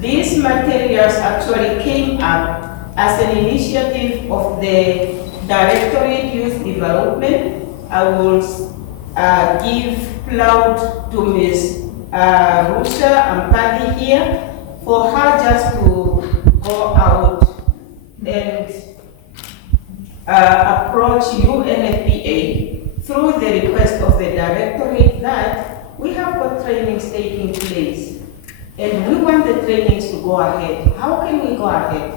These materials actually came up as an initiative of the Directorate Youth Development. I will give applaud to Ms. Rusha Ampadi here for her just to go out and approach UNFPA through the request of the Directorate that we have got trainings taking place and we want the trainings to go ahead. How can we go ahead?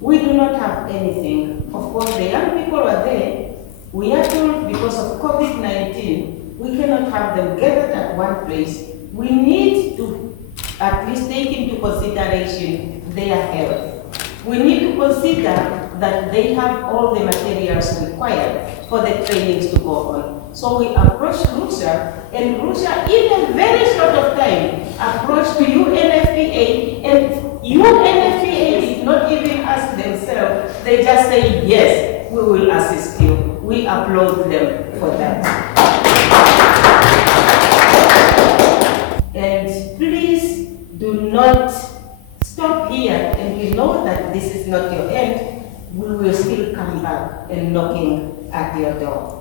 We do not have anything. Of course, the young people are there. We are told because of COVID-19, we cannot have them gathered at one place. We need to at least take into consideration their health. We need to consider that they have all the materials required for the trainings to go on. So we approached Rusha, and Rusha, in a very short of time, approached to UNFPA, and UNFPA did not even ask themselves, they just say, yes, we will assist you. We applaud them for that. And please do not stop here, and you know that this is not your end. We will still come back and knocking at your door.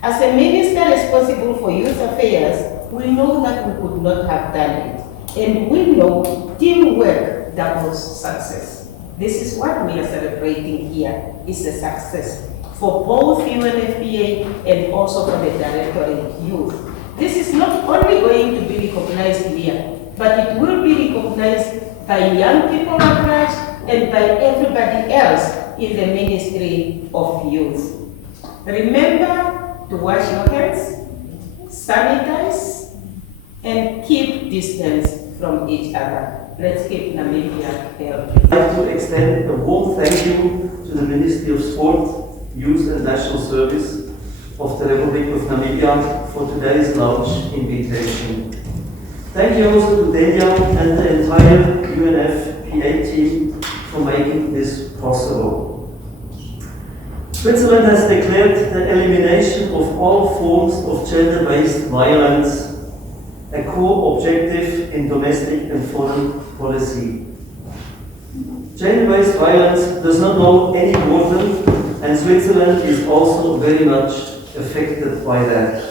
As a minister responsible for youth affairs, we know that we could not have done it. And we know teamwork doubles success. This is what we are celebrating here, is a success for both UNFPA and also for the Directorate Youth. This is not only going to be recognized here, but it will be recognized by young people at large and by everybody else in the Ministry of Youth. Remember to wash your hands, sanitize, and keep distance from each other. Let's keep Namibia healthy. I'd like to extend a warm thank you to the Ministry of Sport, Youth and National Service of the Republic of Namibia for today's large invitation. Thank you also to Delia and the entire UNFPA team for making this possible. Switzerland has declared the elimination of all forms of gender-based violence a core objective in domestic and foreign policy. Gender-based violence does not know any border, and Switzerland is also very much affected by that.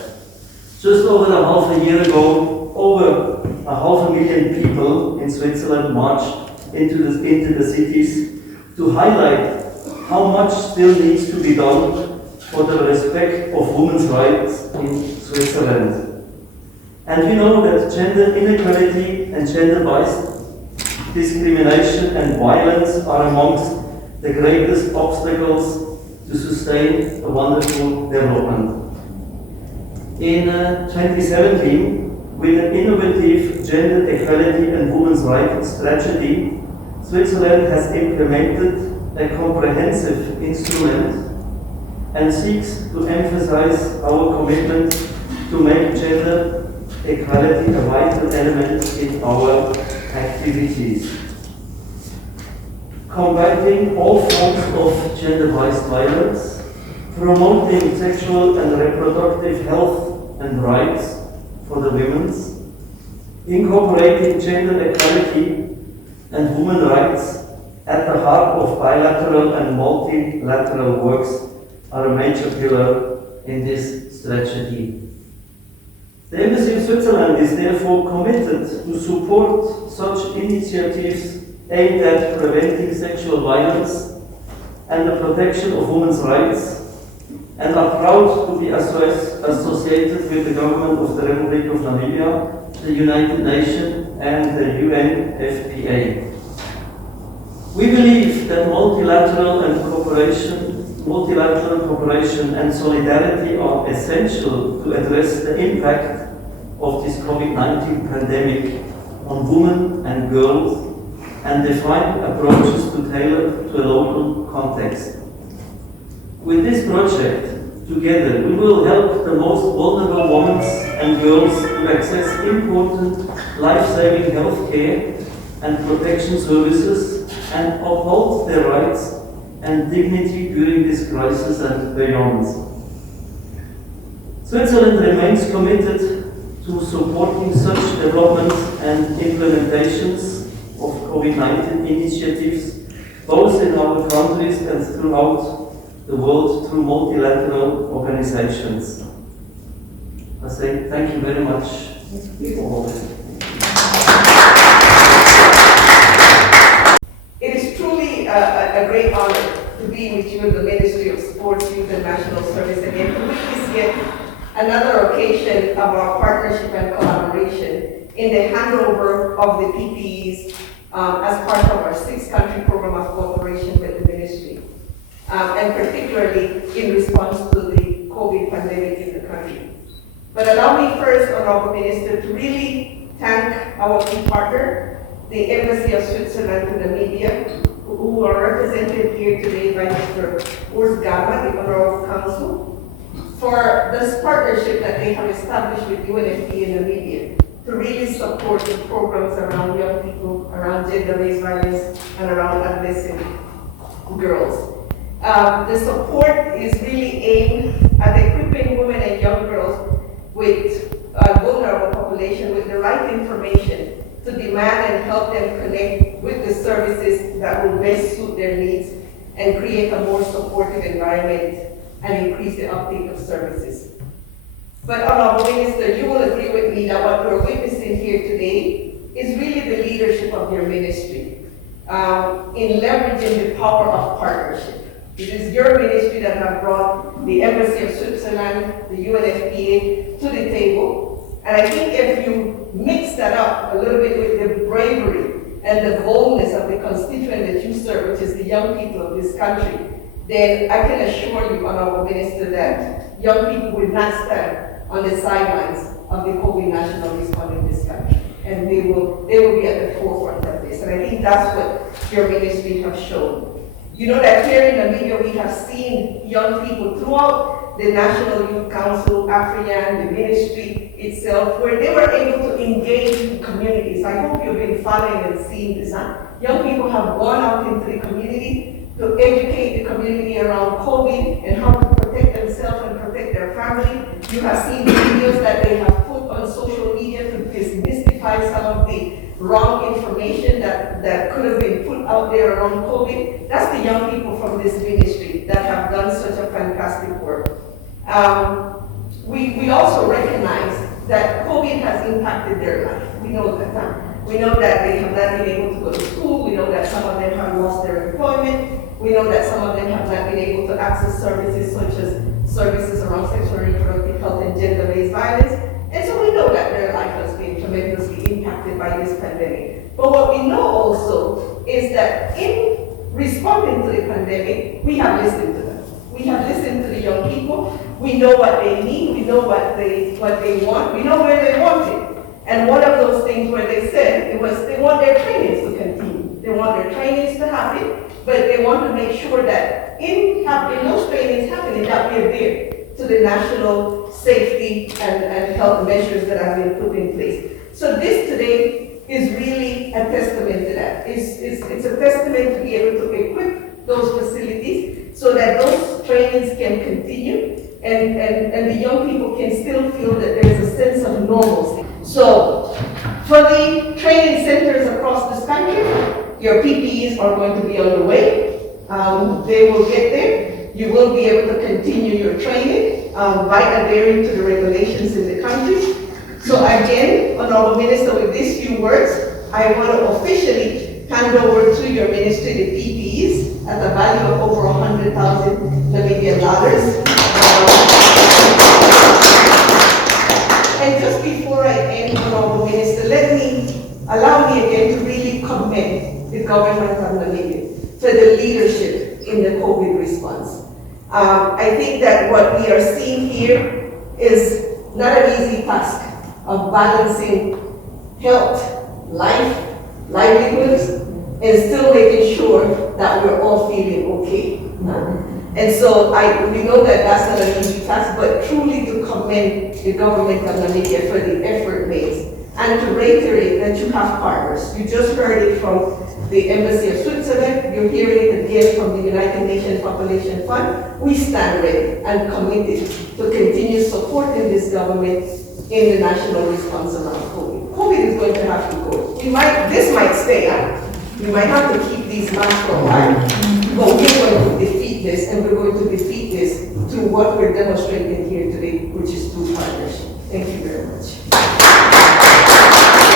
Just over a half a year ago, over 500,000 people in Switzerland marched into the cities to highlight how much still needs to be done for the respect of women's rights in Switzerland. And we know that gender inequality and gender-based discrimination and violence are amongst the greatest obstacles to sustain a wonderful development. In 2017, with an innovative gender equality and women's rights strategy, Switzerland has implemented a comprehensive instrument and seeks to emphasize our commitment to make gender equality a vital element in our activities. Combating all forms of gender-based violence, promoting sexual and reproductive health and rights for the women, incorporating gender equality and women's rights at the heart of bilateral and multilateral works are a major pillar in this strategy. The Embassy of Switzerland is therefore committed to support such initiatives aimed at preventing sexual violence and the protection of women's rights, and are proud to be associated with the government of the Republic of Namibia, the United Nations, and the UNFPA. We believe that multilateral cooperation and solidarity are essential to address the impact of this COVID-19 pandemic on women and girls and define approaches to tailor to a local context. With this project, together, we will help the most vulnerable women and girls to access important life-saving health care and protection services and uphold their rights and dignity during this crisis and beyond. Switzerland remains committed to supporting such developments and implementations of COVID-19 initiatives, both in our countries and throughout the world through multilateral organizations. I say thank you very much for all this. It is truly a great honor to be with you in the Ministry of Sports, Youth and National Service again. To witness yet another occasion of our partnership and collaboration in the handover of the PPEs as part of our 6-country program of cooperation with the ministry, and particularly in response to the COVID pandemic in the country. But allow me first, Honorable Minister, to really thank our key partner, the Embassy of Switzerland to Namibia, who are represented here today by Mr. Urs Gama, the Honorable Council, for this partnership that they have established with UNFP in Namibia to really support the programs around young people, around gender-based violence, and around adolescent girls. The support is really aimed at equipping women and young girls with vulnerable population with the right information to demand and help them connect with the services that will best suit their needs and create a more supportive environment and increase the uptake of services. But Honorable Minister, you will agree with me that what we're witnessing here today is really the leadership of your ministry in leveraging the power of partnership. It is your ministry that have brought the Embassy of Switzerland, the UNFPA to the table. And I think if you mix that up a little bit with the bravery and the boldness of the constituent that you serve, which is the young people of this country, then I can assure you, Honorable Minister, that young people will not stand on the sidelines of the COVID national response in this country. And they will be at the forefront of this. And I think that's what your ministry has shown. You know that here in Namibia, we have seen young people throughout the National Youth Council, AFRIAN, the ministry itself, where they were able to engage in communities. I hope you've been following and seeing this. Young people have gone out into the community to educate the community around COVID and how to protect themselves and protect their family. You have seen videos that they have put on social media to demystify some of the wrong information that could have been put out there around COVID. That's the young people from this ministry that have done such a fantastic work. We also recognize that COVID has impacted their life. We know that. We know that they have not been able to go to school. We know that some of them have lost their employment. We know that some of them have not been able to access services such as services around sexual and reproductive health and gender-based violence. And so we know that their life has been tremendously impacted by this pandemic. But what we know also is that in responding to the pandemic, we have listened to them. We have listened to the young people. We know what they need. We know what they want. We know where they want it. And one of those things where they said it was they want their trainings to continue. They want their trainings to happen, but they want to make sure that in those trainings happening, that we are there to the national safety and health measures that have been put in place. So this today is really a testament to that. It's a testament to be able to equip those facilities so that those trainings can continue and the young people can still feel that there's a sense of normalcy. So for the training centers across this country, your PPEs are going to be on the way. They will get there. You will be able to continue your training by adhering to the regulations in the country. So again, Honorable Minister, with these few words, I want to officially hand over to your ministry the PPEs at a value of over 100,000 Namibian dollars. And just before I end, Honorable Minister, allow me again to really commend the government of Namibia for the leadership in the COVID response. I think that what we are seeing here is not an easy task of balancing health, life, livelihoods, and still making sure that we're all feeling okay. And so we know that that's not an easy task, but truly to commend the government of Namibia for the effort made and to reiterate that you have partners. You just heard it from the Embassy of Switzerland. You're hearing it again from the United Nations Population Fund. We stand ready and committed to continue supporting this government in the national response around COVID. COVID is going to have to go. This might stay, We might have to keep these marks for a while, but we're going to defeat this, and we're going to defeat this through what we're demonstrating here today, which is through partnership. Thank you very much.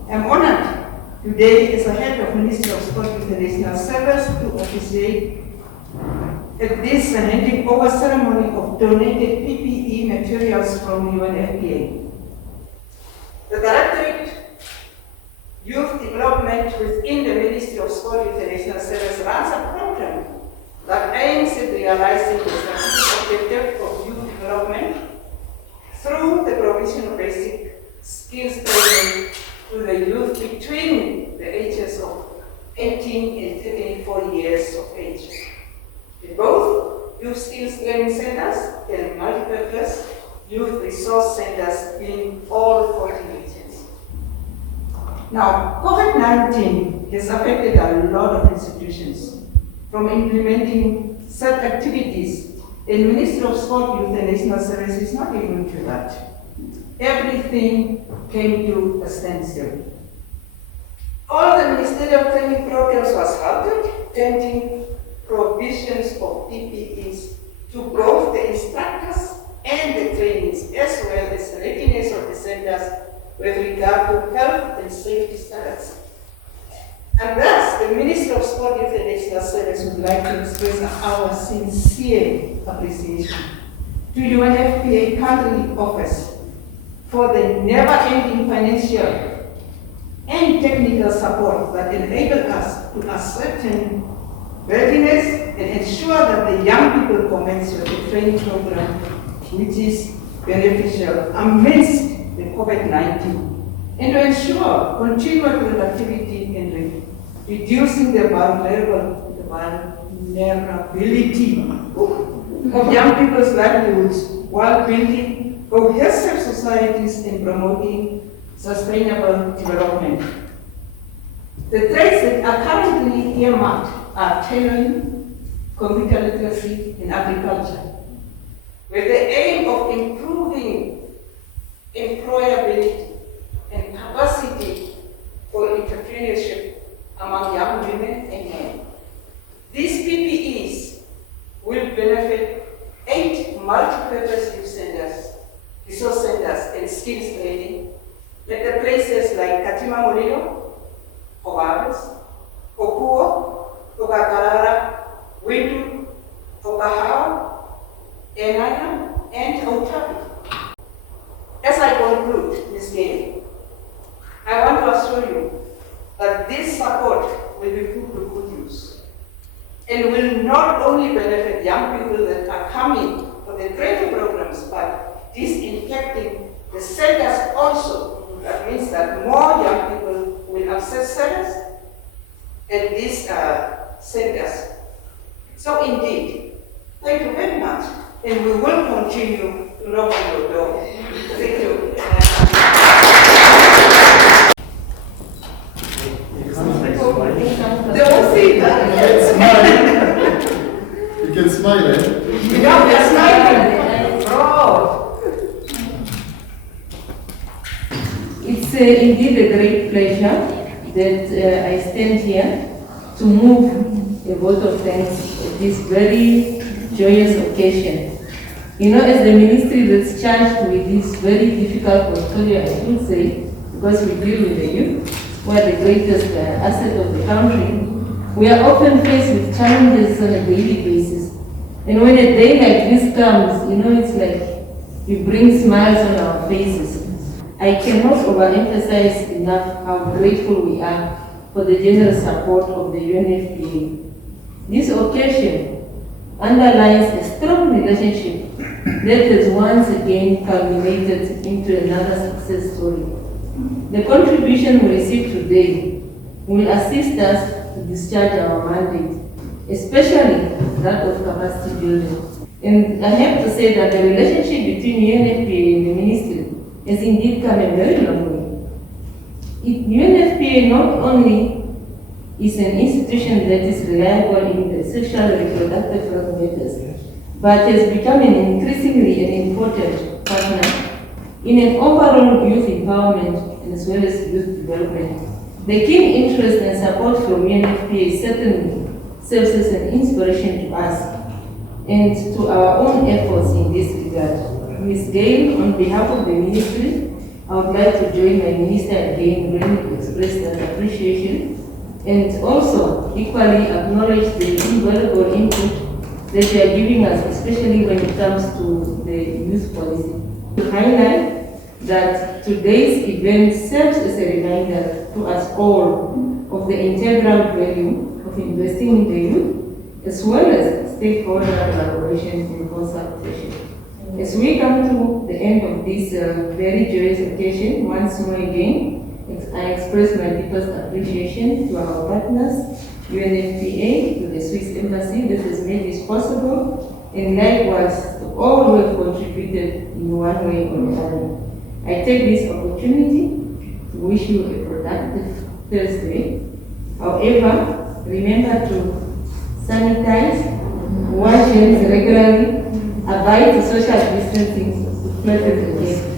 I'm honored today as the head of Ministry of Sport International Service to officiate at this handing over ceremony of donated PPE materials from UNFPA. The Directorate Youth Development within the Ministry of Sport International Service runs a program that aims at realizing the strategic objective of youth development through the provision of basic skills training to the youth between the ages of 18 and 34 years of age. In both youth skills training centers and multipurpose youth resource centers in all 40 regions. Now, COVID-19 has affected a lot of institutions, from implementing set activities, and Ministry of Sport, Youth and National Service is not immune to that. Everything came to a standstill. All the ministerial training programs was halted, pending provisions of PPEs to both the instructors and the trainees, as well as readiness of the centers with regard to health and safety standards. And thus, the Ministry of Sport, Youth and National Service would like to express our sincere appreciation to UNFPA country office for the never-ending financial and technical support that enabled us to ascertain readiness and ensure that the young people commence with the training program, which is beneficial amidst the COVID-19, and to ensure continual productivity and reducing the vulnerability of young people's livelihoods while building cohesive societies and promoting sustainable development. The traits that are currently earmarked are tailoring, computer literacy, and agriculture, with the aim of improving employability and capacity for entrepreneurship among young women and men. These PPEs will benefit 8 multipurpose youth centers, resource centers, and skills training at the places like Katima Molino, Obabas, Okuo, Okakarara, Windu, Okahao, Enana, and Otapi. As I conclude this game, I want to assure you that this support will be put to good use and will not only benefit young people that are coming for the training programs, but disinfecting the centers also. That means that more young people will access centers at these centers. So indeed, thank you very much, and we will continue to knock on your door. Thank you. They won't see that. You can smile, eh? No, they're smiling. Oh. It's indeed a great pleasure that I stand here to move a vote of thanks at this very joyous occasion. You know, as the ministry that's charged with this very difficult portfolio, I should say, because we deal with the youth, who are the greatest asset of the country, we are often faced with challenges on a daily basis. And when a day like this comes, you know, it's like we bring smiles on our faces. I cannot overemphasize enough how grateful we are for the generous support of the UNFPA. This occasion underlines a strong relationship that has once again culminated into another success story. The contribution we receive today will assist us to discharge our mandate, especially that of capacity building. And I have to say that the relationship between UNFPA and the ministry has indeed come a very long way. UNFPA not only is an institution that is reliable in the sexual and reproductive health matters, but has become an increasingly an important partner in an overall youth empowerment as well as youth development. The keen interest and support from UNFPA certainly serves as an inspiration to us and to our own efforts in this regard. Ms. Gail, on behalf of the ministry, I would like to join my minister again when we express that appreciation and also equally acknowledge the invaluable input that you are giving us, especially when it comes to the youth policy. To highlight that today's event serves as a reminder to us all of the integral value of investing in the youth, as well as stakeholder collaboration and consultation. As we come to the end of this very joyous occasion, once more again, I express my deepest appreciation to our partners, UNFPA, to the Swiss Embassy that has made this possible, and likewise to all who have contributed in one way or another. I take this opportunity to wish you a productive Thursday. However, remember to sanitize, wash hands regularly, abide to social distancing, to flatten the